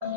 Hanya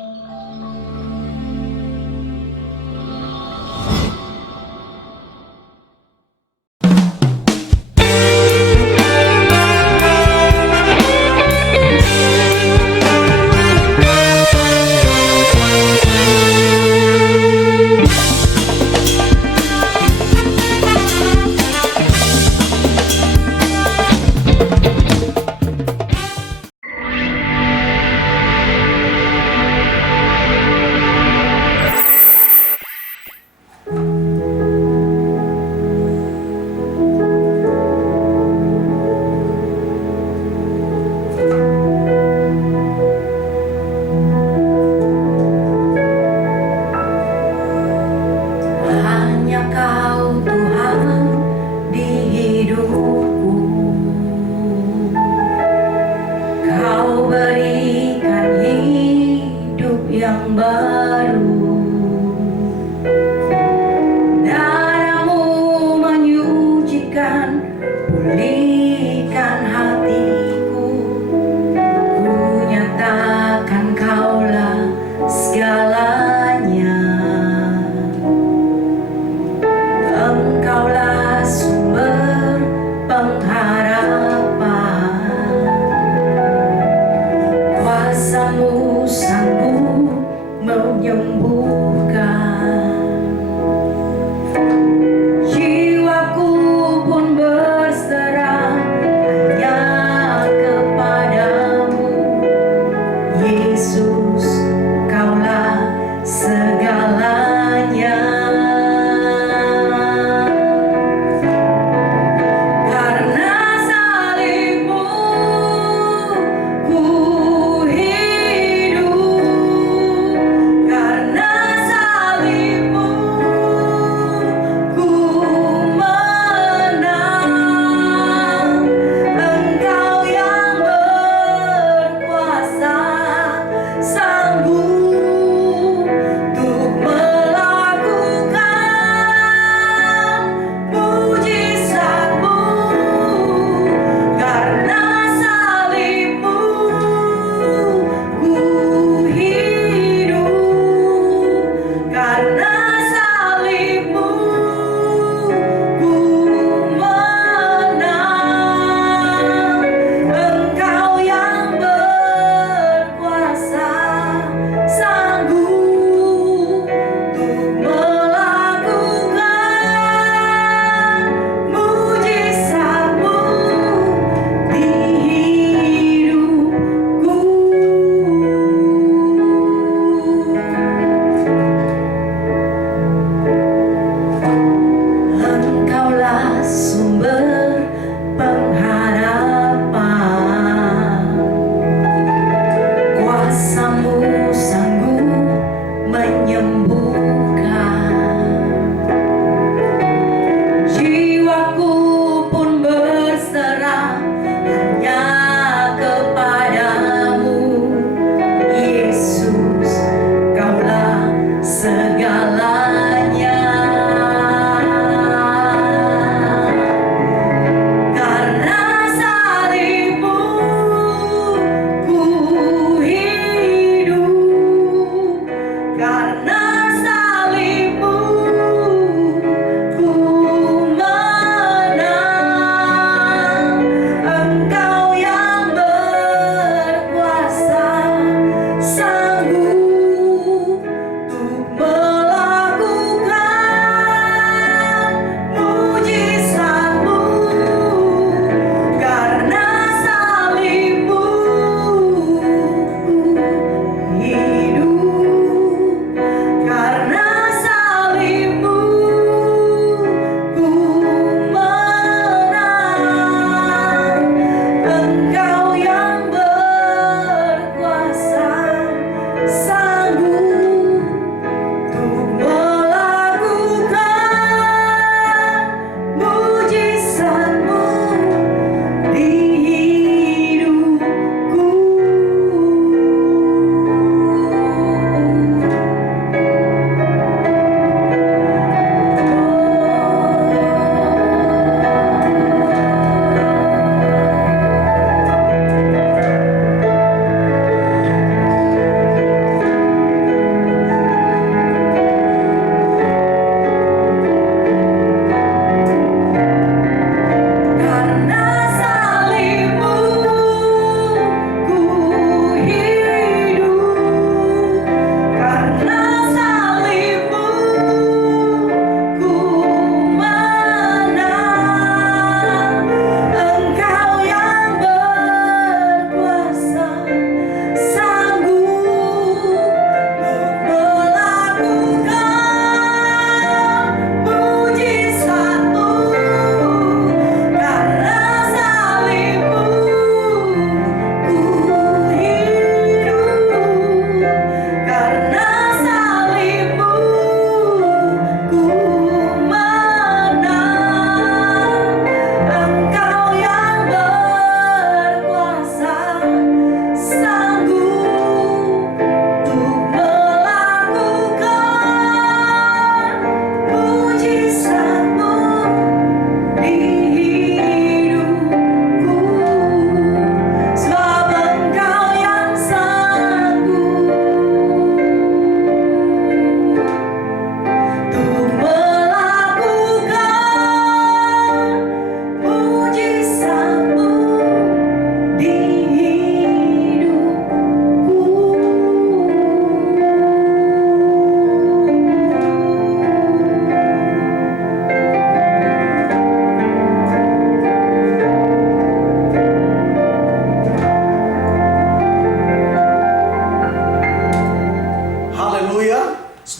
Kau Tuhan di hidupku. Kau berikan hidup yang baru. Darah-Mu menyucikan, pulihkan hatiku. Ku nyatakan Kaulah segalanya. Engkaulah sumber pengharapan. Kuasa-Mu sanggup menyembuhkan. Jiwaku pun berserah hanya kepadamu. Yesus, Kaulah segalanya. Karena salib-Mu ku hidup. Karena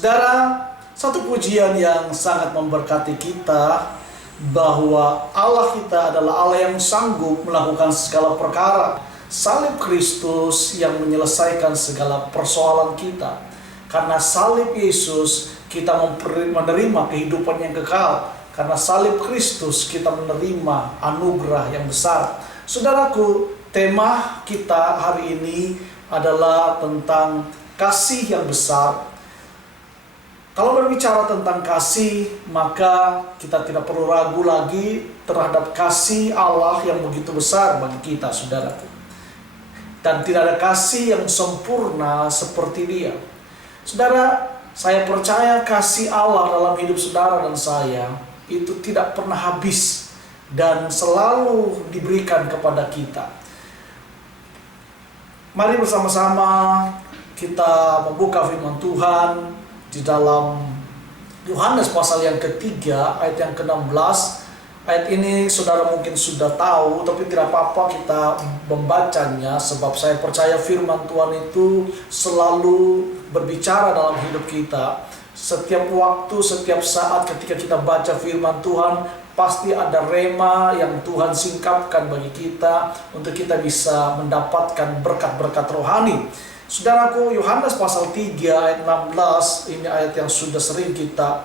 Saudara, satu pujian yang sangat memberkati kita bahwa Allah kita adalah Allah yang sanggup melakukan segala perkara. Salib Kristus yang menyelesaikan segala persoalan kita. Karena salib Yesus kita menerima kehidupan yang kekal. Karena salib Kristus kita menerima anugerah yang besar. Saudaraku, tema kita hari ini adalah tentang kasih yang besar. Kalau berbicara tentang kasih, maka kita tidak perlu ragu lagi terhadap kasih Allah yang begitu besar bagi kita, saudaraku. Dan tidak ada kasih yang sempurna seperti Dia. Saudara, saya percaya kasih Allah dalam hidup saudara dan saya itu tidak pernah habis dan selalu diberikan kepada kita. Mari bersama-sama kita membuka firman Tuhan di dalam Yohanes pasal yang ketiga ayat yang ke-16. Ayat ini saudara mungkin sudah tahu, tapi tidak apa-apa kita membacanya, sebab saya percaya firman Tuhan itu selalu berbicara dalam hidup kita. Setiap waktu, setiap saat ketika kita baca firman Tuhan, pasti ada rema yang Tuhan singkapkan bagi kita untuk kita bisa mendapatkan berkat-berkat rohani. Saudaraku, Yohanes pasal 3 ayat 16, ini ayat yang sudah sering kita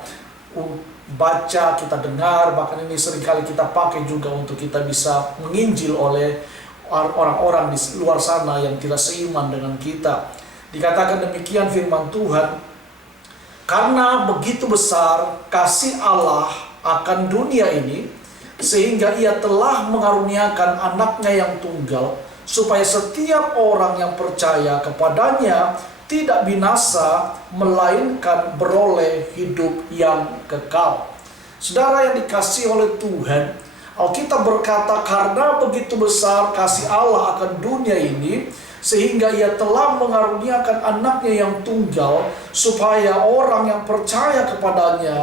baca, kita dengar, bahkan ini seringkali kita pakai juga untuk kita bisa menginjil oleh orang-orang di luar sana yang tidak seiman dengan kita. Dikatakan demikian firman Tuhan, karena begitu besar kasih Allah akan dunia ini, sehingga Ia telah mengaruniakan anaknya yang tunggal, supaya setiap orang yang percaya kepadanya tidak binasa, melainkan beroleh hidup yang kekal. Saudara yang dikasihi oleh Tuhan, Alkitab berkata karena begitu besar kasih Allah akan dunia ini, sehingga Ia telah mengaruniakan anaknya yang tunggal, supaya orang yang percaya kepadanya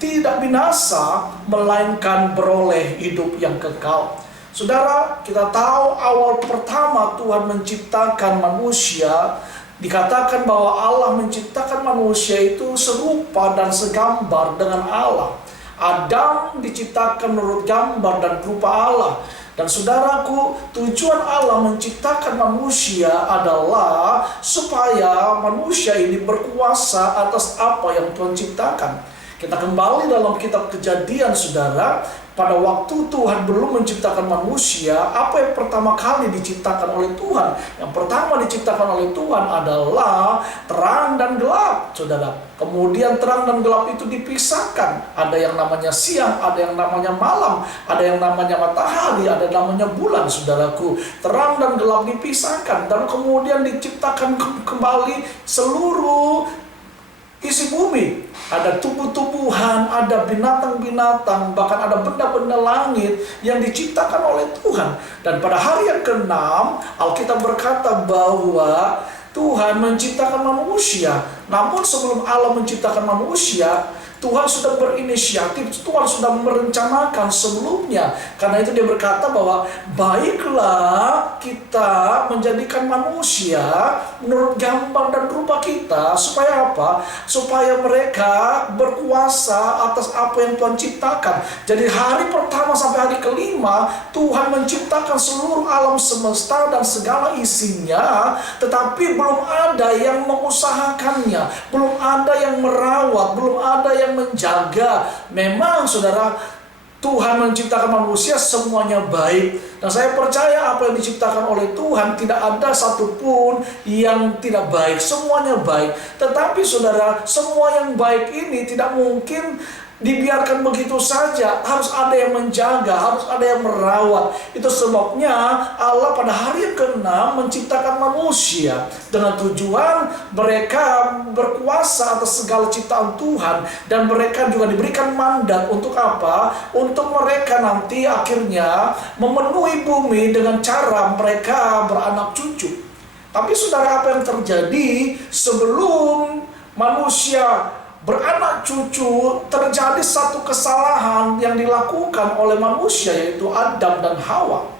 tidak binasa, melainkan beroleh hidup yang kekal. Saudara, kita tahu awal pertama Tuhan menciptakan manusia, dikatakan bahwa Allah menciptakan manusia itu serupa dan segambar dengan Allah. Adam diciptakan menurut gambar dan rupa Allah. Dan saudaraku, tujuan Allah menciptakan manusia adalah supaya manusia ini berkuasa atas apa yang Tuhan ciptakan. Kita kembali dalam kitab Kejadian, saudara. Pada waktu Tuhan belum menciptakan manusia, apa yang pertama kali diciptakan oleh Tuhan? Yang pertama diciptakan oleh Tuhan adalah terang dan gelap, saudara. Kemudian terang dan gelap itu dipisahkan. Ada yang namanya siang, ada yang namanya malam, ada yang namanya matahari, ada yang namanya bulan, saudaraku. Terang dan gelap dipisahkan, dan kemudian diciptakan kembali seluruh isi bumi. Ada tumbuh-tumbuhan, ada binatang-binatang, bahkan ada benda-benda langit yang diciptakan oleh Tuhan. Dan pada hari yang ke-6, Alkitab berkata bahwa Tuhan menciptakan manusia. Namun sebelum Allah menciptakan manusia, Tuhan sudah berinisiatif, Tuhan sudah merencanakan sebelumnya. Karena itu Dia berkata bahwa baiklah kita menjadikan manusia menurut gambar dan rupa kita. Supaya apa? Supaya mereka berkuasa atas apa yang Tuhan ciptakan. Jadi hari pertama sampai hari kelima, Tuhan menciptakan seluruh alam semesta dan segala isinya. Tetapi belum ada yang mengusahakannya, belum ada yang merawat, belum ada yang menjaga. Memang saudara, Tuhan menciptakan manusia semuanya baik. Dan saya percaya apa yang diciptakan oleh Tuhan tidak ada satupun yang tidak baik. Semuanya baik. Tetapi saudara, semua yang baik ini tidak mungkin dibiarkan begitu saja. Harus ada yang menjaga, harus ada yang merawat. Itu sebabnya Allah pada hari yang ke-6 menciptakan manusia dengan tujuan mereka berkuasa atas segala ciptaan Tuhan. Dan mereka juga diberikan mandat untuk apa? Untuk mereka nanti akhirnya memenuhi bumi dengan cara mereka beranak cucu. Tapi saudara, apa yang terjadi sebelum manusia beranak cucu? Terjadi satu kesalahan yang dilakukan oleh manusia, yaitu Adam dan Hawa.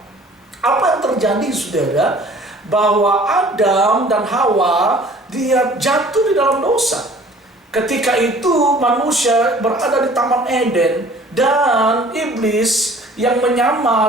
Apa yang terjadi, saudara? Bahwa Adam dan Hawa dia jatuh di dalam dosa. Ketika itu manusia berada di Taman Eden dan iblis yang menyamar,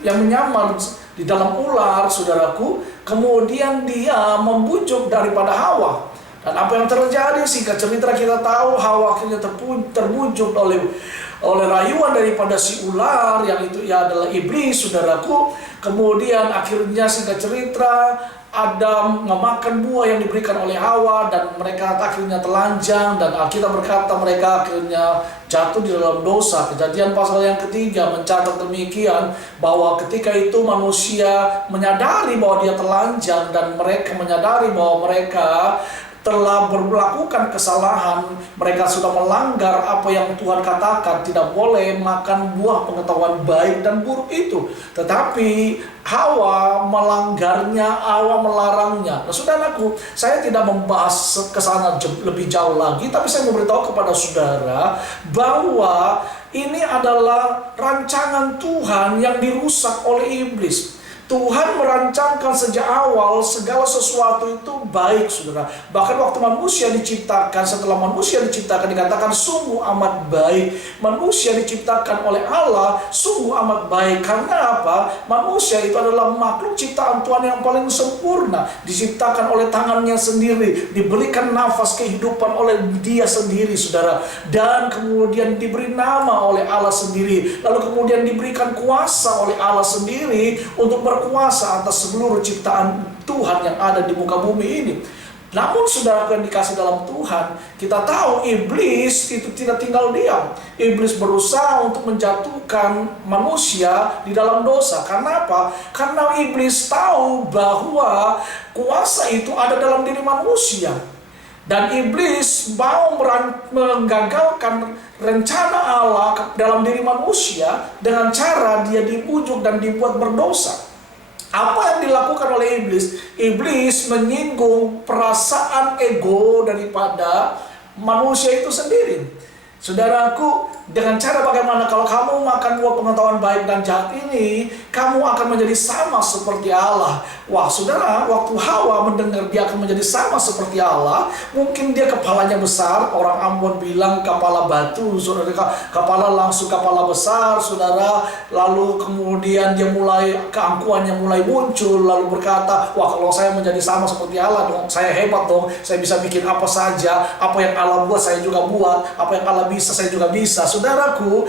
yang menyamar di dalam ular, saudaraku, kemudian dia membujuk daripada Hawa. Dan apa yang terjadi? Singkat cerita kita tahu Hawa akhirnya terbujuk oleh rayuan daripada si ular, yang itu ya adalah iblis, saudaraku. Kemudian akhirnya singkat cerita Adam memakan buah yang diberikan oleh Hawa dan mereka akhirnya telanjang, dan Alkitab berkata mereka akhirnya jatuh di dalam dosa. Kejadian pasal yang ketiga mencatat demikian, bahwa ketika itu manusia menyadari bahwa dia telanjang dan mereka menyadari bahwa mereka telah melakukan kesalahan, mereka sudah melanggar apa yang Tuhan katakan, tidak boleh makan buah pengetahuan baik dan buruk itu. Tetapi Hawa melanggarnya, Hawa melarangnya. Nah, saudaraku, saya tidak membahas ke sana lebih jauh lagi, tapi saya memberitahu kepada saudara bahwa ini adalah rancangan Tuhan yang dirusak oleh iblis. Tuhan merancangkan sejak awal segala sesuatu itu baik, saudara. Bahkan waktu manusia diciptakan, setelah manusia diciptakan dikatakan sungguh amat baik. Manusia diciptakan oleh Allah sungguh amat baik. Karena apa? Manusia itu adalah makhluk ciptaan Tuhan yang paling sempurna. Diciptakan oleh tangannya sendiri, diberikan nafas kehidupan oleh dia sendiri, saudara. Dan kemudian diberi nama oleh Allah sendiri. Lalu kemudian diberikan kuasa oleh Allah sendiri untuk berkuasa atas seluruh ciptaan Tuhan yang ada di muka bumi ini. Namun saudara yang dikasih dalam Tuhan, kita tahu iblis itu tidak tinggal diam. Iblis berusaha untuk menjatuhkan manusia di dalam dosa. Karena apa? Karena iblis tahu bahwa kuasa itu ada dalam diri manusia. Dan iblis mau menggagalkan rencana Allah dalam diri manusia dengan cara dia dibujuk dan dibuat berdosa. Apa yang dilakukan oleh iblis? Iblis menyinggung perasaan ego daripada manusia itu sendiri. Saudaraku, dengan cara bagaimana kalau kamu makan buah pengetahuan baik dan jahat ini, kamu akan menjadi sama seperti Allah. Wah, saudara, waktu Hawa mendengar dia akan menjadi sama seperti Allah, mungkin dia kepalanya besar, orang Ambon bilang kepala batu, saudara, kepala besar, saudara. Lalu kemudian dia mulai, keangkuhannya mulai muncul, lalu berkata, wah, kalau saya menjadi sama seperti Allah dong, saya hebat dong, saya bisa bikin apa saja, apa yang Allah buat saya juga buat, apa yang Allah bisa saya juga bisa. Saudaraku,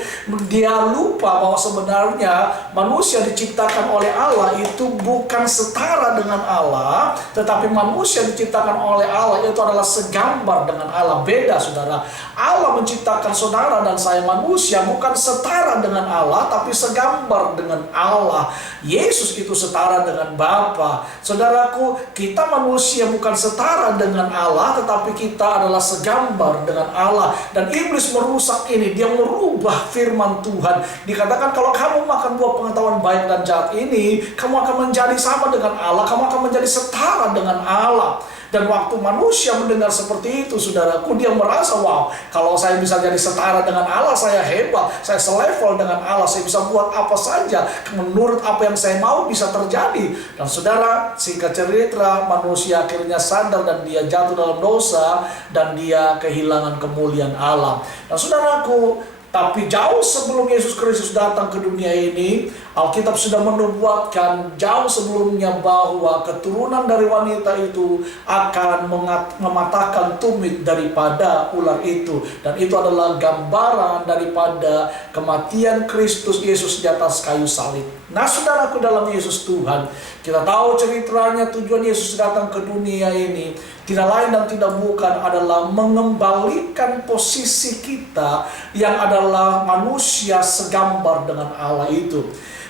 dia lupa bahwa sebenarnya manusia diciptakan oleh Allah itu bukan setara dengan Allah, tetapi manusia diciptakan oleh Allah itu adalah segambar dengan Allah. Beda, saudara. Allah menciptakan saudara dan saya manusia bukan setara dengan Allah, tapi segambar dengan Allah. Yesus itu setara dengan Bapa. Saudaraku, kita manusia bukan setara dengan Allah, tetapi kita adalah segambar dengan Allah. Dan iblis merusak ini, dia merubah firman Tuhan. Dikatakan kalau kamu makan buah pengetahuan baik dan jahat ini, kamu akan menjadi sama dengan Allah, kamu akan menjadi setara dengan Allah. Dan waktu manusia mendengar seperti itu, saudaraku, dia merasa, wow, kalau saya bisa jadi setara dengan Allah, saya hebat, saya selevel dengan Allah, saya bisa buat apa saja, menurut apa yang saya mau bisa terjadi. Dan saudara, singkat cerita, manusia akhirnya sadar dan dia jatuh dalam dosa, dan dia kehilangan kemuliaan Allah. Dan saudaraku, tapi jauh sebelum Yesus Kristus datang ke dunia ini, Alkitab sudah menubuatkan jauh sebelumnya bahwa keturunan dari wanita itu akan mematahkan tumit daripada ular itu. Dan itu adalah gambaran daripada kematian Kristus Yesus di atas kayu salib. Nah, saudaraku dalam Yesus Tuhan, kita tahu ceritanya, tujuan Yesus datang ke dunia ini tidak lain dan tidak bukan adalah mengembalikan posisi kita yang adalah manusia segambar dengan Allah itu.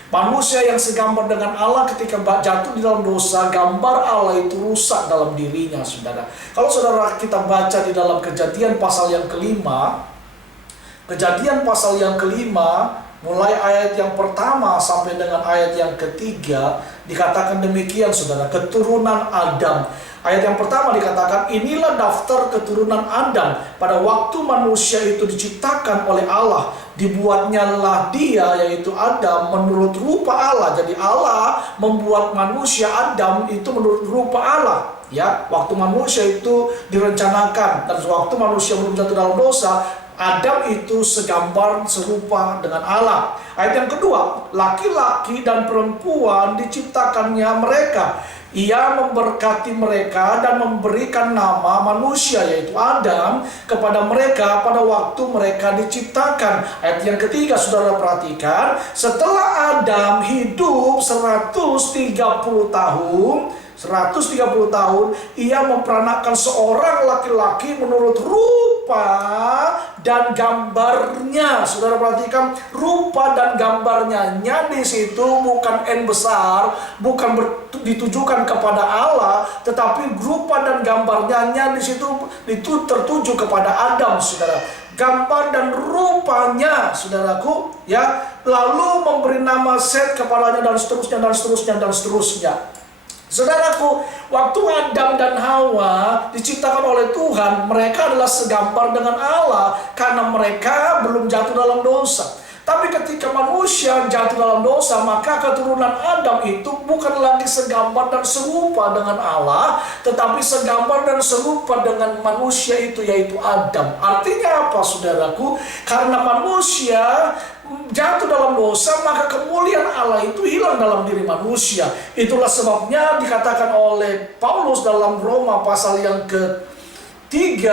Manusia yang segambar dengan Allah ketika jatuh di dalam dosa, gambar Allah itu rusak dalam dirinya, saudara. Kalau saudara kita baca di dalam Kejadian pasal yang kelima, mulai ayat yang pertama sampai dengan ayat yang ketiga, dikatakan demikian, saudara, keturunan Adam. Ayat yang pertama dikatakan, inilah daftar keturunan Adam. Pada waktu manusia itu diciptakan oleh Allah, dibuatnya lah dia, yaitu Adam, menurut rupa Allah. Jadi Allah membuat manusia Adam itu menurut rupa Allah. ya, waktu manusia itu direncanakan dan waktu manusia belum jatuh dalam dosa, Adam itu segambar serupa dengan Allah. Ayat yang kedua, laki-laki dan perempuan diciptakannya mereka. Ia memberkati mereka dan memberikan nama manusia, yaitu Adam, kepada mereka pada waktu mereka diciptakan. Ayat yang ketiga, saudara perhatikan, setelah Adam hidup 130 tahun, ia memperanakkan seorang laki-laki menurut rupa dan gambarnya. Saudara perhatikan, rupa dan gambarnya. Di situ bukan N besar, bukan ditujukan kepada Allah, tetapi rupa dan gambarnya di situ itu tertuju kepada Adam, saudara. Gambar dan rupanya, saudaraku, ya. Lalu memberi nama Set kepadanya dan seterusnya dan seterusnya dan seterusnya. Saudaraku, waktu Adam dan Hawa diciptakan oleh Tuhan, mereka adalah segambar dengan Allah karena mereka belum jatuh dalam dosa. Tapi ketika manusia jatuh dalam dosa, maka keturunan Adam itu bukan lagi segambar dan serupa dengan Allah, tetapi segambar dan serupa dengan manusia itu, yaitu Adam. Artinya apa, saudaraku? Karena manusia jatuh dalam dosa, maka kemuliaan Allah itu hilang dalam diri manusia. Itulah sebabnya dikatakan oleh Paulus dalam Roma pasal yang ke-3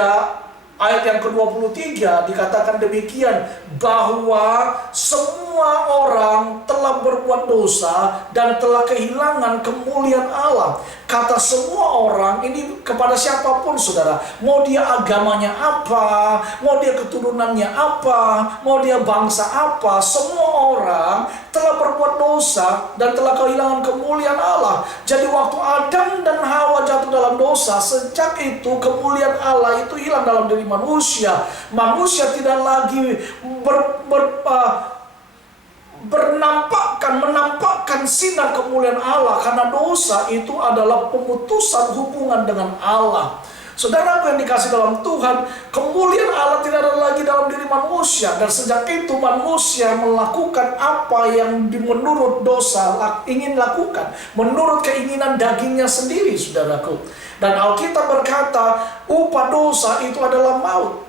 ayat yang ke-23 dikatakan demikian, bahwa semua orang telah berbuat dosa dan telah kehilangan kemuliaan Allah. Kata semua orang ini kepada siapapun, saudara. Mau dia agamanya apa, mau dia keturunannya apa, mau dia bangsa apa, semua orang telah berbuat dosa dan telah kehilangan kemuliaan Allah. Jadi waktu Adam dan Hawa jatuh dalam dosa, sejak itu kemuliaan Allah itu hilang dalam diri manusia. Manusia tidak lagi menampakkan sinar kemuliaan Allah, karena dosa itu adalah pemutusan hubungan dengan Allah. Saudara yang dikasih dalam Tuhan, kemuliaan Allah tidak ada lagi dalam diri manusia, dan sejak itu manusia melakukan apa yang menurut dosa ingin lakukan, menurut keinginan dagingnya sendiri, saudaraku. Dan Alkitab berkata, upah dosa itu adalah maut.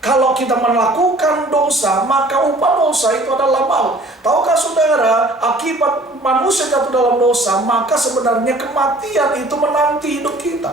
Kalau kita melakukan dosa, maka upah dosa itu adalah maut. Tahukah saudara, akibat manusia jatuh dalam dosa, maka sebenarnya kematian itu menanti hidup kita.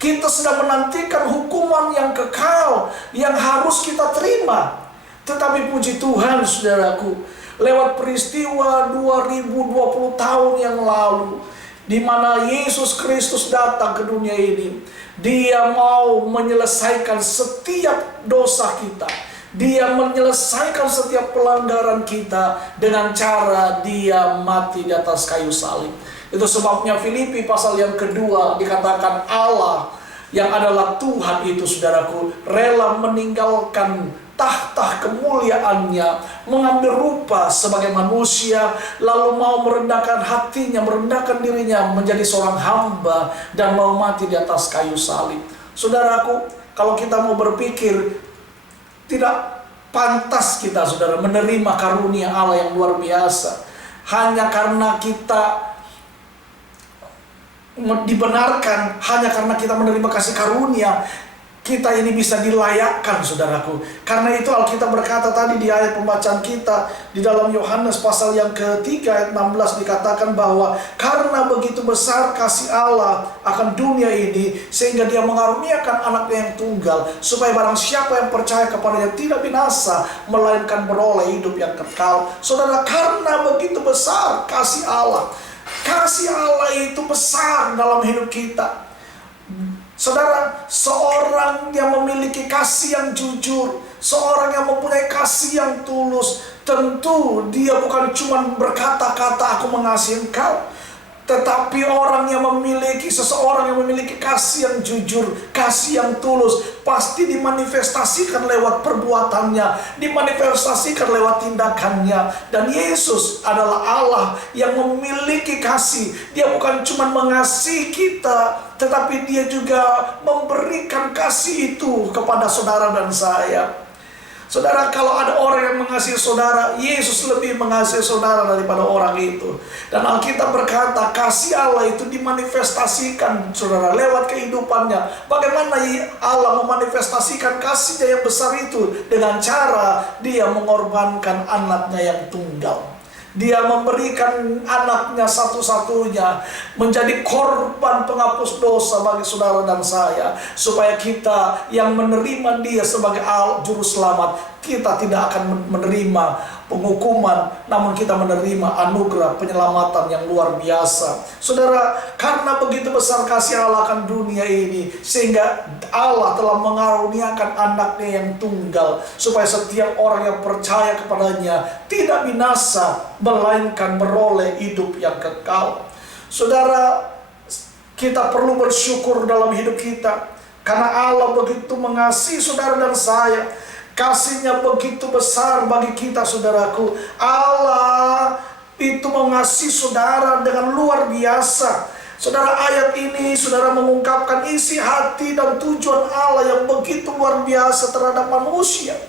Kita sedang menantikan hukuman yang kekal, yang harus kita terima. Tetapi puji Tuhan, saudaraku, lewat peristiwa 2020 tahun yang lalu, di mana Yesus Kristus datang ke dunia ini, Dia mau menyelesaikan setiap dosa kita. Dia menyelesaikan setiap pelanggaran kita dengan cara Dia mati di atas kayu salib. Itu sebabnya Filipi pasal yang kedua dikatakan Allah yang adalah Tuhan itu, saudaraku, rela meninggalkan tahta kemuliaannya, mengambil rupa sebagai manusia, lalu mau merendahkan hatinya, merendahkan dirinya menjadi seorang hamba, dan mau mati di atas kayu salib. Saudaraku, kalau kita mau berpikir, tidak pantas kita, saudara, menerima karunia Allah yang luar biasa hanya karena kita dibenarkan, hanya karena kita menerima kasih karunia, kita ini bisa dilayakkan, saudaraku. Karena itu Alkitab berkata tadi di ayat pembacaan kita di dalam Yohanes pasal yang ketiga ayat 16 dikatakan bahwa karena begitu besar kasih Allah akan dunia ini, sehingga Dia mengaruniakan anaknya yang tunggal, supaya barang siapa yang percaya kepadanya tidak binasa, melainkan beroleh hidup yang kekal. Saudara, karena begitu besar kasih Allah, kasih Allah itu besar dalam hidup kita. Saudara, seorang yang memiliki kasih yang jujur, seorang yang mempunyai kasih yang tulus, tentu dia bukan cuma berkata-kata aku mengasihi engkau, tetapi seseorang yang memiliki kasih yang jujur, kasih yang tulus, pasti dimanifestasikan lewat perbuatannya, dimanifestasikan lewat tindakannya. Dan Yesus adalah Allah yang memiliki kasih. Dia bukan cuma mengasihi kita, tetapi Dia juga memberikan kasih itu kepada saudara dan saya. Saudara, kalau ada orang yang mengasihi saudara, Yesus lebih mengasihi saudara daripada orang itu. Dan Alkitab berkata, kasih Allah itu dimanifestasikan, saudara, lewat kehidupannya. Bagaimana Allah memanifestasikan kasihnya yang besar itu? Dengan cara dia mengorbankan anaknya yang tunggal. Dia memberikan anaknya satu-satunya menjadi korban penghapus dosa bagi saudara dan saya, supaya kita yang menerima dia sebagai juru selamat, kita tidak akan menerima penghukuman, namun kita menerima anugerah penyelamatan yang luar biasa. Saudara, karena begitu besar kasih Allah akan dunia ini, sehingga Allah telah mengaruniakan anaknya yang tunggal, supaya setiap orang yang percaya kepadanya tidak binasa, melainkan beroleh hidup yang kekal. Saudara, kita perlu bersyukur dalam hidup kita, karena Allah begitu mengasihi saudara dan saya. Kasihnya begitu besar bagi kita, saudaraku. Allah itu mengasihi saudara dengan luar biasa. Saudara, ayat ini saudara mengungkapkan isi hati dan tujuan Allah yang begitu luar biasa terhadap manusia.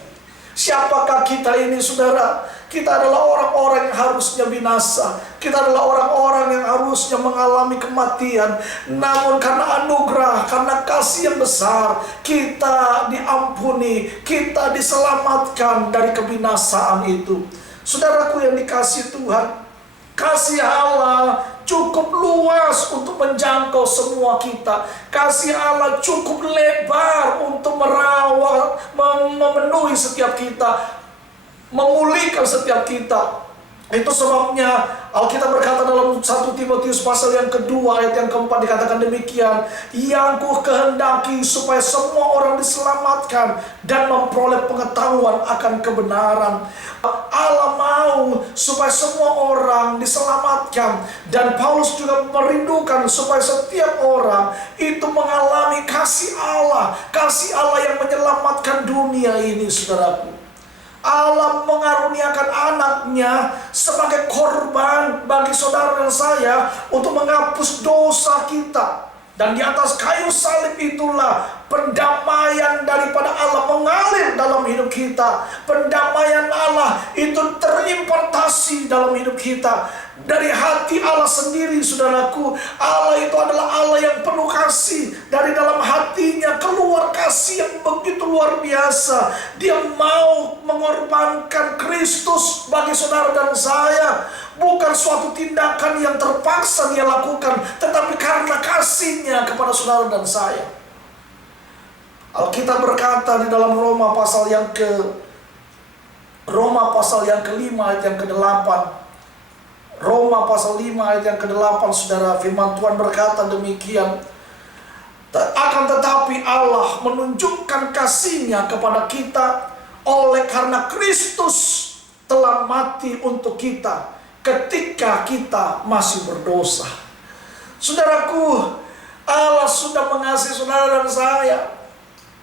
Siapakah kita ini, saudara? Kita adalah orang-orang yang harusnya binasa. Kita adalah orang-orang yang harusnya mengalami kematian. Namun karena anugerah, karena kasih yang besar, kita diampuni, kita diselamatkan dari kebinasaan itu. Saudaraku yang dikasihi Tuhan, kasih Allah cukup luas untuk menjangkau semua kita. Kasih Allah cukup lebar untuk merawat, memenuhi setiap kita, memulihkan setiap kita. Itu sebabnya Alkitab berkata dalam 1 Timotius pasal yang kedua ayat yang keempat dikatakan demikian, yang ku kehendaki supaya semua orang diselamatkan dan memperoleh pengetahuan akan kebenaran. Allah mau supaya semua orang diselamatkan, dan Paulus juga merindukan supaya setiap orang itu mengalami kasih Allah yang menyelamatkan dunia ini, saudaraku. Allah mengaruniakan anaknya sebagai korban bagi saudara dan saya untuk menghapus dosa kita. Dan di atas kayu salib itulah pendamaian daripada Allah mengalir dalam hidup kita. Pendamaian Allah itu terimportasi dalam hidup kita dari hati Allah sendiri, saudaraku. Allah itu adalah Allah yang penuh kasih. Dari dalam hatinya keluar kasih yang begitu luar biasa. Dia mau mengorbankan Kristus bagi saudara dan saya. Bukan suatu tindakan yang terpaksa dia lakukan, tetapi karena kasihnya kepada saudara dan saya. Alkitab berkata di dalam Roma pasal yang ke-5 ayat yang ke-8. Roma pasal 5 ayat yang ke-8, saudara, firman Tuhan berkata demikian. Akan tetapi Allah menunjukkan kasih-Nya kepada kita oleh karena Kristus telah mati untuk kita ketika kita masih berdosa. Saudaraku, Allah sudah mengasihi saudara dan saya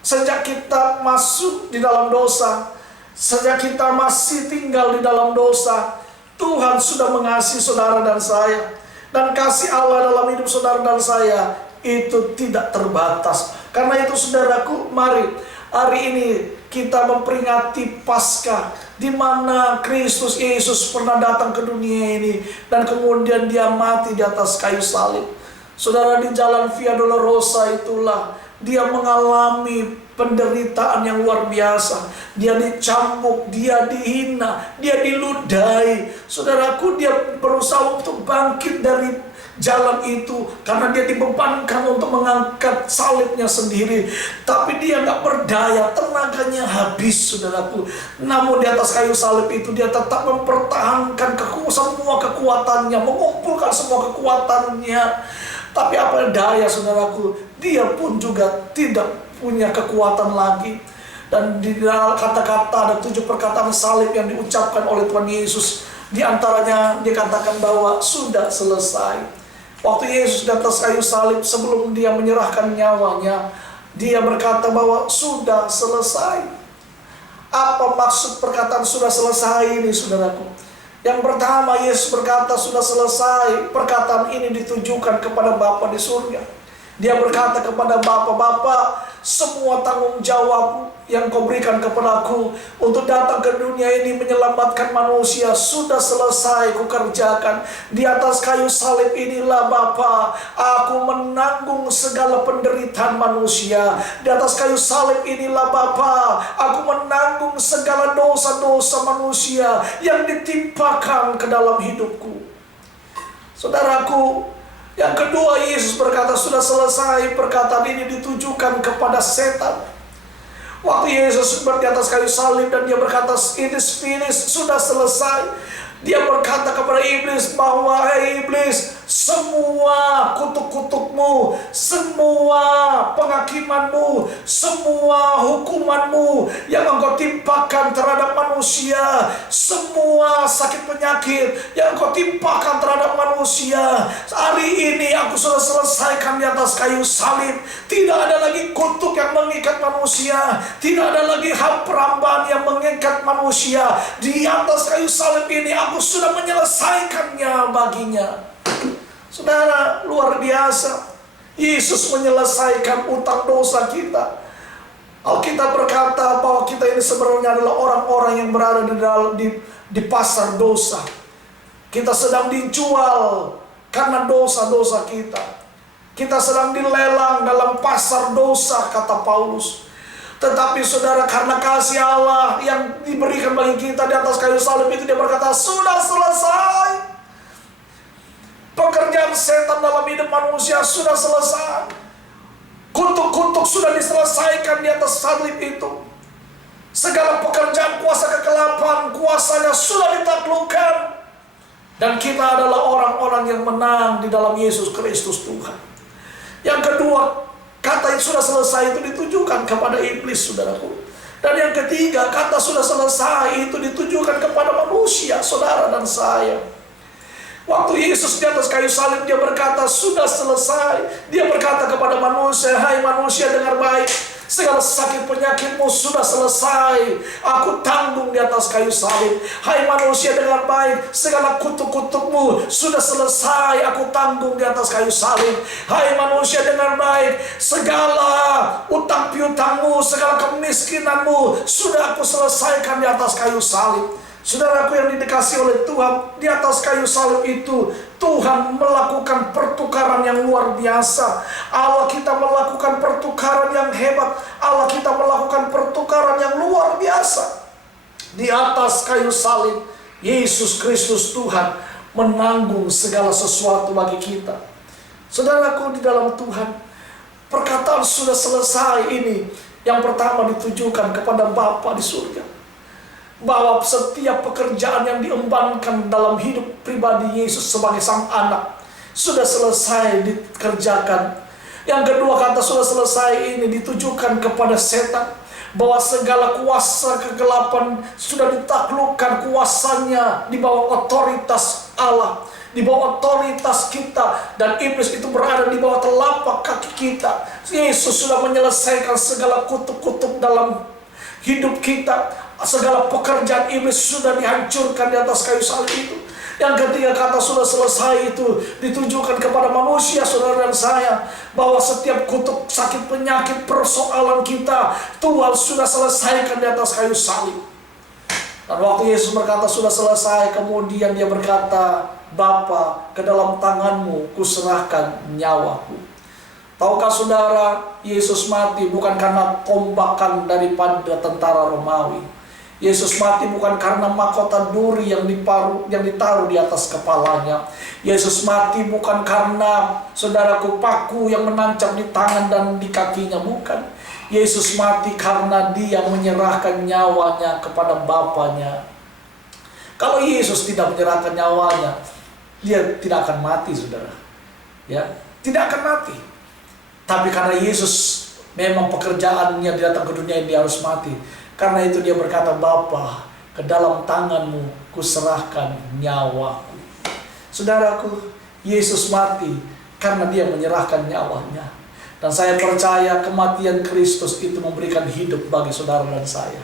sejak kita masuk di dalam dosa, sejak kita masih tinggal di dalam dosa. Tuhan sudah mengasihi saudara dan saya, dan kasih Allah dalam hidup saudara dan saya itu tidak terbatas. Karena itu, saudaraku, mari hari ini kita memperingati Paskah, di mana Kristus Yesus pernah datang ke dunia ini dan kemudian dia mati di atas kayu salib. Saudara, di jalan Via Dolorosa itulah dia mengalami penderitaan yang luar biasa. Dia dicambuk, dia dihina, dia diludahi. Saudaraku, dia berusaha untuk bangkit dari jalan itu karena dia dibebankan untuk mengangkat salibnya sendiri. Tapi dia nggak berdaya, tenaganya habis, saudaraku. Namun di atas kayu salib itu dia tetap mempertahankan semua kekuatannya, mengumpulkan semua kekuatannya. Tapi apa daya, saudaraku, dia pun juga tidak punya kekuatan lagi. Dan di dalam kata-kata ada 7 perkataan salib yang diucapkan oleh Tuhan Yesus. Di antaranya dikatakan bahwa sudah selesai. Waktu Yesus di atas kayu salib, sebelum dia menyerahkan nyawanya, dia berkata bahwa sudah selesai. Apa maksud perkataan sudah selesai ini, saudaraku? Yang pertama, Yesus berkata sudah selesai. Perkataan ini ditujukan kepada Bapa di surga. Dia berkata kepada Bapa, "Bapa, semua tanggung jawab yang Kau berikan kepadaku untuk datang ke dunia ini menyelamatkan manusia sudah selesai Kukerjakan. Di atas kayu salib inilah Bapa, aku menanggung segala penderitaan manusia. Di atas kayu salib inilah Bapa, aku menanggung segala dosa-dosa manusia yang ditimpakan ke dalam hidupku. Saudaraku, yang kedua, Yesus berkata sudah selesai. Perkataan ini ditujukan kepada setan. Waktu Yesus di atas kayu salib dan dia berkata it is finished, sudah selesai, dia berkata kepada iblis bahwa hey iblis, semua kutuk-kutukmu, semua penghakimanmu, semua hukumanmu yang engkau timpakan terhadap manusia, semua sakit penyakit yang engkau timpakan terhadap manusia, hari ini aku sudah selesaikan di atas kayu salib. Tidak ada lagi kutuk yang mengikat manusia, tidak ada lagi hak perambahan yang mengikat manusia. Di atas kayu salib ini aku sudah menyelesaikannya baginya. Saudara, luar biasa. Yesus menyelesaikan utang dosa kita. Alkitab berkata bahwa kita ini sebenarnya adalah orang-orang yang berada di pasar dosa. Kita sedang dijual karena dosa-dosa kita. Kita sedang dilelang dalam pasar dosa, kata Paulus. Tetapi saudara, karena kasih Allah yang diberikan bagi kita di atas kayu salib itu, dia berkata sudah selesai. Pekerjaan setan dalam hidup manusia sudah selesai. Kutuk-kutuk sudah diselesaikan di atas salib itu. Segala pekerjaan kuasa kegelapan, kuasanya sudah ditaklukkan. Dan kita adalah orang-orang yang menang di dalam Yesus Kristus Tuhan. Yang kedua, kata yang sudah selesai itu ditujukan kepada iblis, saudaraku. Dan yang ketiga, kata sudah selesai itu ditujukan kepada manusia, saudara dan saya. Waktu Yesus di atas kayu salib, dia berkata sudah selesai. Dia berkata kepada manusia, hai manusia, dengar baik, segala sakit penyakitmu sudah selesai, aku tanggung di atas kayu salib. Hai manusia, dengar baik, segala kutuk-kutukmu sudah selesai, aku tanggung di atas kayu salib. Hai manusia, dengar baik, segala utang piutangmu, segala kemiskinanmu sudah aku selesaikan di atas kayu salib. Saudaraku yang dikasihi oleh Tuhan, di atas kayu salib itu Tuhan melakukan pertukaran yang luar biasa. Allah kita melakukan pertukaran yang hebat. Allah kita melakukan pertukaran yang luar biasa. Di atas kayu salib, Yesus Kristus Tuhan menanggung segala sesuatu bagi kita. Saudaraku di dalam Tuhan, perkataan sudah selesai ini yang pertama ditujukan kepada Bapa di surga. Bahwa setiap pekerjaan yang diembankan dalam hidup pribadi Yesus sebagai sang anak sudah selesai dikerjakan. Yang kedua, kata sudah selesai ini ditujukan kepada setan. Bahwa segala kuasa kegelapan sudah ditaklukkan, kuasanya di bawah otoritas Allah, di bawah otoritas kita, dan iblis itu berada di bawah telapak kaki kita. Yesus sudah menyelesaikan segala kutuk-kutuk dalam hidup kita. Segala pekerjaan iblis sudah dihancurkan di atas kayu salib itu. Yang ketiga, kata sudah selesai itu ditujukan kepada manusia, saudara dan saya. Bahwa setiap kutuk, sakit, penyakit, persoalan kita, Tuhan sudah selesaikan di atas kayu salib. Dan waktu Yesus berkata sudah selesai, kemudian dia berkata, Bapa, ke dalam tanganmu kuserahkan nyawaku. Tahukah saudara, Yesus mati bukan karena tombakan daripada tentara Romawi. Yesus mati bukan karena mahkota duri yang ditaruh di atas kepalanya. Yesus mati bukan karena, saudaraku, paku yang menancap di tangan dan di kakinya, bukan. Yesus mati karena dia menyerahkan nyawanya kepada Bapanya. Kalau Yesus tidak menyerahkan nyawanya, dia tidak akan mati, saudara. Ya, tidak akan mati. Tapi karena Yesus memang pekerjaannya datang ke dunia ini, dia harus mati. Karena itu dia berkata, Bapa, ke dalam tanganmu kuserahkan nyawaku. Saudaraku, Yesus mati karena dia menyerahkan nyawanya. Dan saya percaya kematian Kristus itu memberikan hidup bagi saudara dan saya.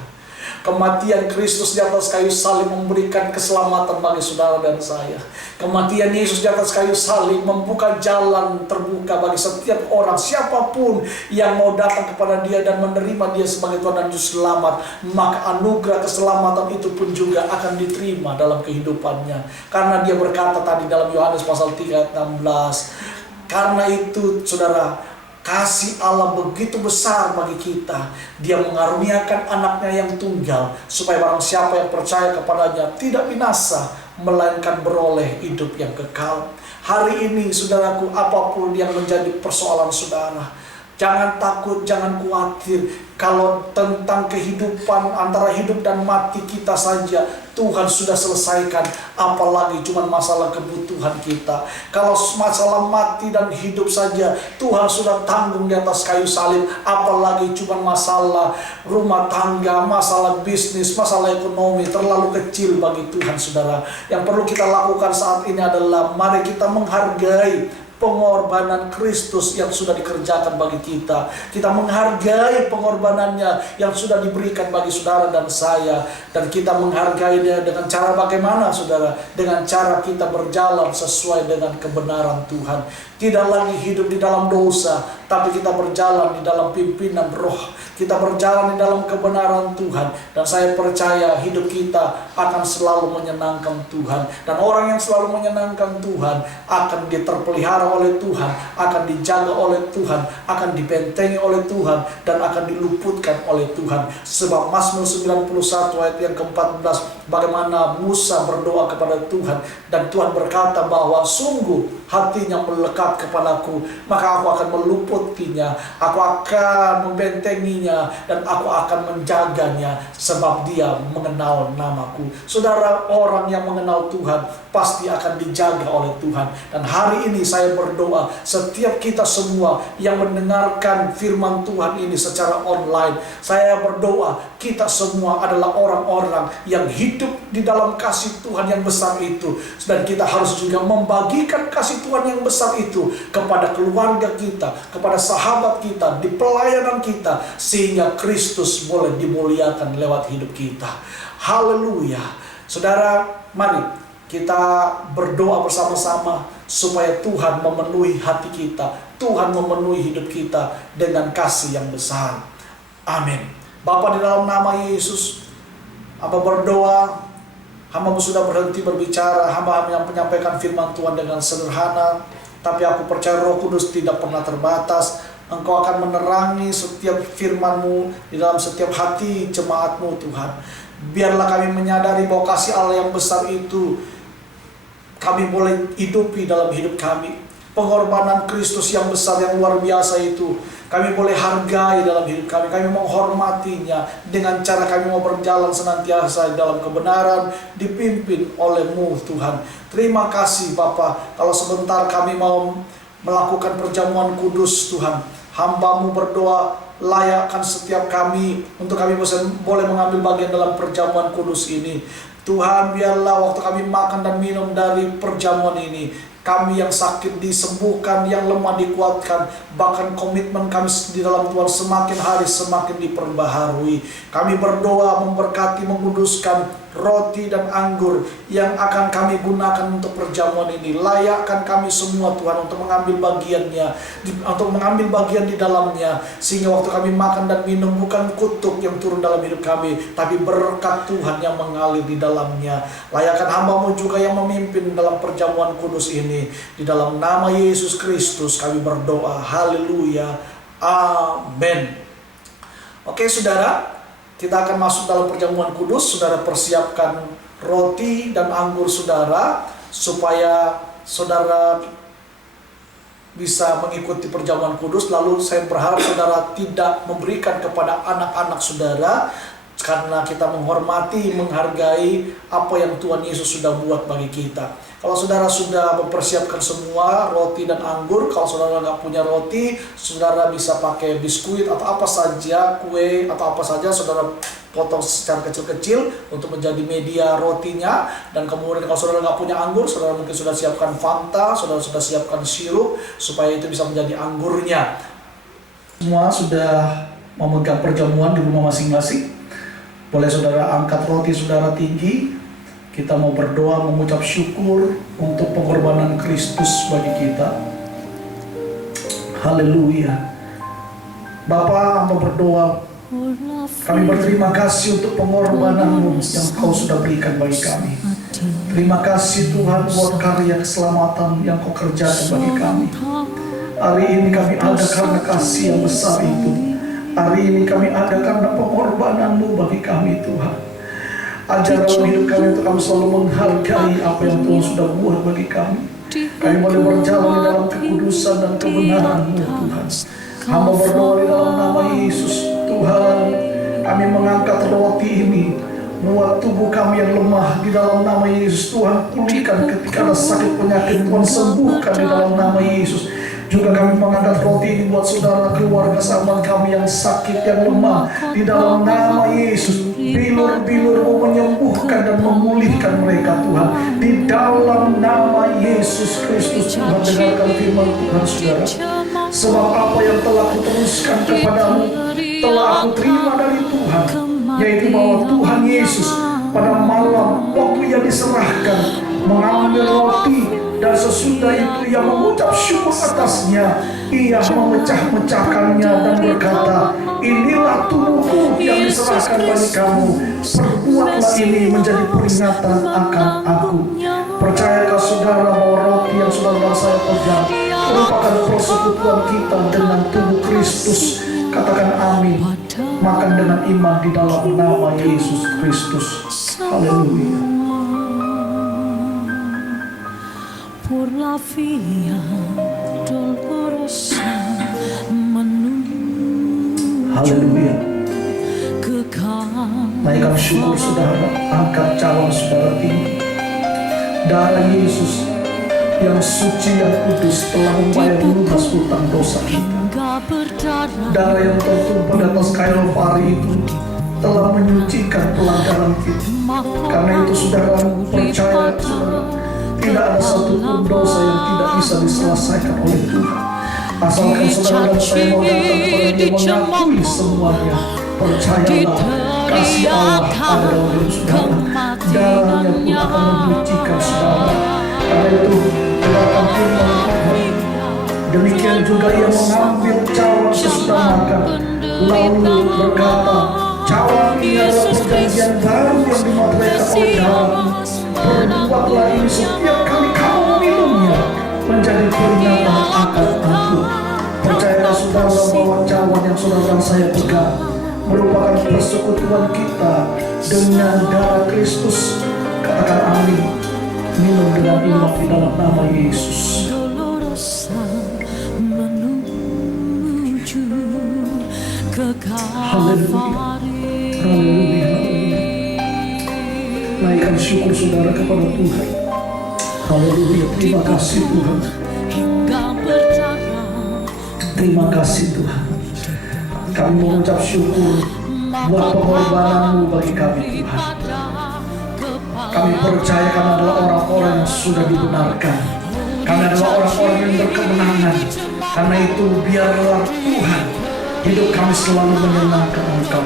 Kematian Kristus di atas kayu salib memberikan keselamatan bagi saudara dan saya. Kematian Yesus di atas kayu salib membuka jalan terbuka bagi setiap orang, siapapun yang mau datang kepada Dia dan menerima Dia sebagai Tuhan dan Juru Selamat, maka anugerah keselamatan itu pun juga akan diterima dalam kehidupannya. Karena Dia berkata tadi dalam Yohanes pasal 3 ayat 16, karena itu saudara, kasih Allah begitu besar bagi kita, Dia mengaruniakan anaknya yang tunggal, supaya barang siapa yang percaya kepadanya tidak binasa, melainkan beroleh hidup yang kekal. Hari ini saudaraku, apapun yang menjadi persoalan saudara, jangan takut, jangan khawatir. Kalau tentang kehidupan, antara hidup dan mati kita saja Tuhan sudah selesaikan, apalagi cuma masalah kebutuhan kita. Kalau masalah mati dan hidup saja Tuhan sudah tanggung di atas kayu salib, apalagi cuma masalah rumah tangga, masalah bisnis, masalah ekonomi, terlalu kecil bagi Tuhan saudara. Yang perlu kita lakukan saat ini adalah mari kita menghargai pengorbanan Kristus yang sudah dikerjakan bagi kita. Kita menghargai pengorbanannya yang sudah diberikan bagi saudara dan saya. Dan kita menghargainya dengan cara bagaimana saudara? Dengan cara kita berjalan sesuai dengan kebenaran Tuhan. Tidak lagi hidup di dalam dosa, tapi kita berjalan di dalam pimpinan Roh. Kita berjalan di dalam kebenaran Tuhan. Dan saya percaya hidup kita akan selalu menyenangkan Tuhan. Dan orang yang selalu menyenangkan Tuhan akan terpelihara oleh Tuhan, akan dijaga oleh Tuhan, akan dibentengi oleh Tuhan, dan akan diluputkan oleh Tuhan. Sebab Mazmur 91 ayat yang ke-14, bagaimana Musa berdoa kepada Tuhan, dan Tuhan berkata bahwa sungguh hatinya melekat kepadaku, maka aku akan meluputinya, aku akan membentenginya, dan aku akan menjaganya, sebab dia mengenal namaku. Saudara, orang yang mengenal Tuhan pasti akan dijaga oleh Tuhan. Dan hari ini saya berdoa, setiap kita semua yang mendengarkan firman Tuhan ini secara online, saya berdoa kita semua adalah orang-orang yang hidup di dalam kasih Tuhan yang besar itu. Dan kita harus juga membagikan kasih Tuhan yang besar itu kepada keluarga kita, kepada sahabat kita, di pelayanan kita, sehingga Kristus boleh dimuliakan lewat hidup kita. Haleluya. Saudara, mari kita berdoa bersama-sama supaya Tuhan memenuhi hati kita, Tuhan memenuhi hidup kita dengan kasih yang besar. Amin. Bapa, di dalam nama Yesus, hamba berdoa, hamba sudah berhenti berbicara, hamba yang menyampaikan firman Tuhan dengan sederhana, tapi aku percaya Roh Kudus tidak pernah terbatas. Engkau akan menerangi setiap firman-Mu di dalam setiap hati jemaat-Mu Tuhan. Biarlah kami menyadari bahwa kasih Allah yang besar itu kami boleh hidupi dalam hidup kami. Pengorbanan Kristus yang besar, yang luar biasa itu kami boleh hargai dalam hidup kami. Kami menghormatinya dengan cara kami mau berjalan senantiasa dalam kebenaran, dipimpin oleh-Mu Tuhan. Terima kasih Bapa, kalau sebentar kami mau melakukan perjamuan kudus Tuhan. Hamba-Mu berdoa, layakkan setiap kami untuk kami boleh mengambil bagian dalam perjamuan kudus ini. Tuhan, biarlah waktu kami makan dan minum dari perjamuan ini, kami yang sakit disembuhkan, yang lemah dikuatkan, bahkan komitmen kami di dalam Tuhan semakin hari semakin diperbaharui. Kami berdoa memberkati, menguduskan roti dan anggur yang akan kami gunakan untuk perjamuan ini. Layakkan kami semua Tuhan untuk mengambil bagiannya, untuk mengambil bagian di dalamnya, sehingga waktu kami makan dan minum bukan kutuk yang turun dalam hidup kami, tapi berkat Tuhan yang mengalir di dalamnya. Layakkan hamba-Mu juga yang memimpin dalam perjamuan kudus ini. Di dalam nama Yesus Kristus kami berdoa. Haleluya. Amin. Oke saudara, kita akan masuk dalam perjamuan kudus. Saudara persiapkan roti dan anggur saudara, supaya saudara bisa mengikuti perjamuan kudus. Lalu saya berharap saudara tidak memberikan kepada anak-anak saudara, karena kita menghormati, menghargai apa yang Tuhan Yesus sudah buat bagi kita. Kalau saudara sudah mempersiapkan semua roti dan anggur, kalau saudara nggak punya roti, saudara bisa pakai biskuit atau apa saja, kue atau apa saja, saudara potong secara kecil-kecil untuk menjadi media rotinya. Dan kemudian kalau saudara nggak punya anggur, saudara mungkin sudah siapkan Fanta, saudara sudah siapkan sirup, supaya itu bisa menjadi anggurnya. Semua sudah memegang perjamuan di rumah masing-masing. Boleh saudara angkat roti saudara tinggi. Kita mau berdoa mengucap syukur untuk pengorbanan Kristus bagi kita. Haleluya. Bapa, mau berdoa, kami berterima kasih untuk pengorbanan-Mu yang Kau sudah berikan bagi kami. Terima kasih Tuhan buat karya keselamatan yang Kau kerjakan bagi kami. Hari ini kami ada karena kasih yang besar itu. Hari ini kami ada karena pengorbanan-Mu bagi kami Tuhan. Ajar dalam hidup kami untuk kami selalu menghargai apa yang Tuhan sudah buat bagi kami. Kami boleh berjalan di dalam kekudusan dan kebenaran-Mu Tuhan. Hamba berdoa di dalam nama Yesus Tuhan. Kami mengangkat roti ini buat tubuh kami yang lemah di dalam nama Yesus. Tuhan pulihkan ketika ada sakit penyakit, Tuhan sembuhkan di dalam nama Yesus. Juga kami mengangkat roti ini buat saudara keluarga sahabat kami yang sakit, yang lemah di dalam nama Yesus. Bilur-bilur-Mu menyembuhkan dan memulihkan mereka Tuhan di dalam nama Yesus Kristus. Tuhan, dengarkan firman Tuhan saudara. Sebab apa yang telah kuteruskan kepadamu telah aku terima dari Tuhan, yaitu bahwa Tuhan Yesus pada malam waktu Ia diserahkan mengambil roti, dan sesudah itu Ia mengucap syukur atasnya. Ia memecah-mecahkannya dan berkata, inilah tubuhku yang diserahkan bagi kamu. Perbuatlah ini menjadi peringatan akan aku. Percayakah saudara bahwa roti yang saudara saya pegang merupakan persekutuan kita dengan tubuh Kristus? Katakan amin. Makan dengan iman di dalam nama Yesus Kristus. Haleluya. Por la via dolorosa menuju Haleluya. ke Naikkan syukur saudara, angkat cawan saudara tinggi. Darah Yesus yang suci yang kudus telah membayar lunas hutang dosa kita. Darah yang tertumpah di atas kayu Kalvari itu telah menyucikan pelanggaran kita. Karena itu saudara percaya saudara, tidak ada satupun dosa yang tidak bisa diselesaikan oleh Tuhan. Asalkan saudara dan saya mau datang kepada Dia mengakui semuanya. Percayalah, kasih Allah ada dalam hidup saudara. Darahnya pun akan menyucikan saudara. Karena itu, dengarkan firman Tuhan. Demikian juga Ia mengambil cawan sesudah makan, lalu berkata, cawan ini adalah perjanjian baru yang dimateraikan oleh darah-Mu. Perbuatlah ini setiap kali kamu meminumnya menjadi peringatan akan aku. Percayalah saudara bahwa cawan yang saudara dan saya pegang merupakan persekutuan kita dengan darah Kristus. Katakan amin. Minum dengan iman di dalam nama Yesus. Haleluya. Haleluya. Naikkan syukur saudara kepada Tuhan. Haleluya. Terima kasih Tuhan. Terima kasih Tuhan. Kami mengucap syukur buat pengorbanan-Mu bagi kami Tuhan. Kami percaya kami adalah orang-orang yang sudah dibenarkan. Kami adalah orang-orang yang berkemenangan. Karena itu biarlah Tuhan hidup kami selalu menyenangkan Engkau.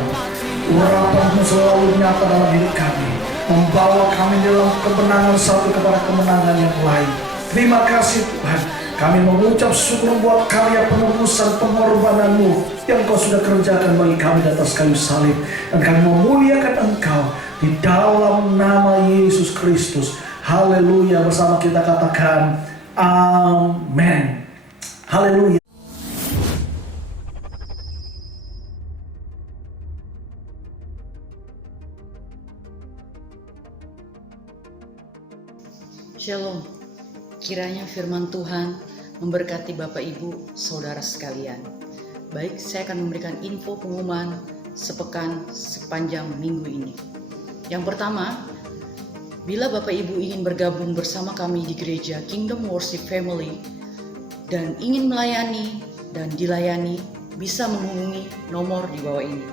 Urapan-Mu selalu nyata dalam hidup kami, membawa kami dalam kemenangan satu kepada kemenangan yang lain. Terima kasih Tuhan. Kami mengucap syukur buat karya penebusan pengorbanan-Mu yang Kau sudah kerjakan bagi kami di atas kayu salib. Dan kami memuliakan Engkau di dalam nama Yesus Kristus. Haleluya. Bersama kita katakan amin. Haleluya. Shalom, kiranya firman Tuhan memberkati Bapak Ibu, Saudara sekalian. Baik, saya akan memberikan info pengumuman sepekan sepanjang minggu ini. Yang pertama, bila Bapak Ibu ingin bergabung bersama kami di gereja Kingdom Worship Family dan ingin melayani dan dilayani, bisa menghubungi nomor di bawah ini.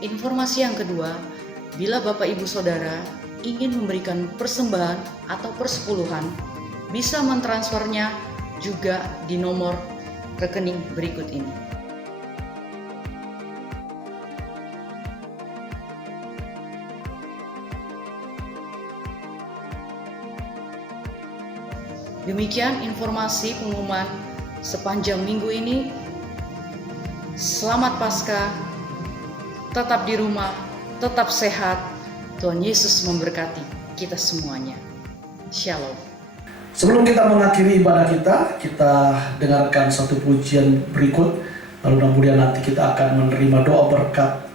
Informasi yang kedua, bila Bapak Ibu Saudara ingin memberikan persembahan atau persepuluhan, bisa mentransfernya juga di nomor rekening berikut ini. Demikian informasi pengumuman sepanjang minggu ini. Selamat Paskah, tetap di rumah, tetap sehat. Tuhan Yesus memberkati kita semuanya. Shalom. Sebelum kita mengakhiri ibadah kita dengarkan satu pujian berikut. Lalu kemudian nanti kita akan menerima doa berkat.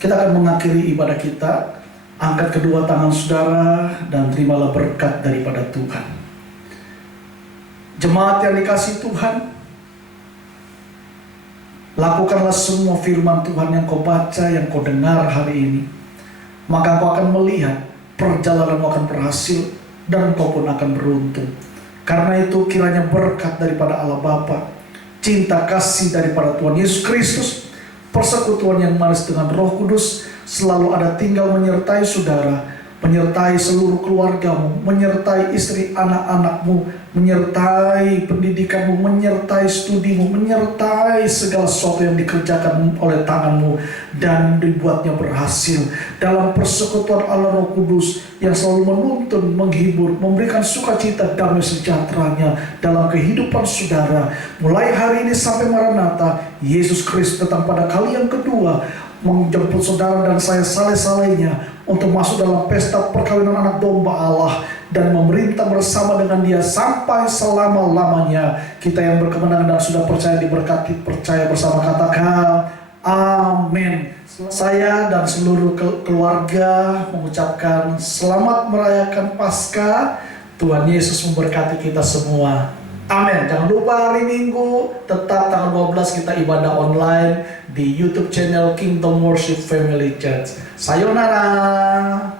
Kita akan mengakhiri ibadah kita Angkat kedua tangan saudara dan terimalah berkat daripada Tuhan. Jemaat yang dikasihi Tuhan, lakukanlah semua firman Tuhan yang kau baca, yang kau dengar hari ini. Maka kau akan melihat perjalananmu akan berhasil dan kau pun akan beruntung. Karena itu kiranya berkat daripada Allah Bapa, cinta kasih daripada Tuhan Yesus Kristus, persekutuan yang manis dengan Roh Kudus selalu ada tinggal menyertai saudara, menyertai seluruh keluargamu, menyertai istri anak-anakmu, menyertai pendidikanmu, menyertai studimu, menyertai segala sesuatu yang dikerjakan oleh tanganmu dan dibuatnya berhasil dalam persekutuan Allah Roh Kudus yang selalu menuntun, menghibur, memberikan sukacita, damai sejahteranya dalam kehidupan saudara. Mulai hari ini sampai Maranatha, Yesus Kristus datang pada kali yang kedua, menjemput saudara dan saya saleh-salehnya untuk masuk dalam pesta perkawinan anak domba Allah dan memerintah bersama dengan Dia sampai selama-lamanya. Kita yang berkemenangan dan sudah percaya diberkati, percaya bersama, katakan amin. Saya dan seluruh keluarga mengucapkan selamat merayakan Paskah. Tuhan Yesus memberkati kita semua. Amin. Jangan lupa hari Minggu tetap tanggal 12 kita ibadah online di YouTube channel Kingdom Worship Family Church. Sayonara.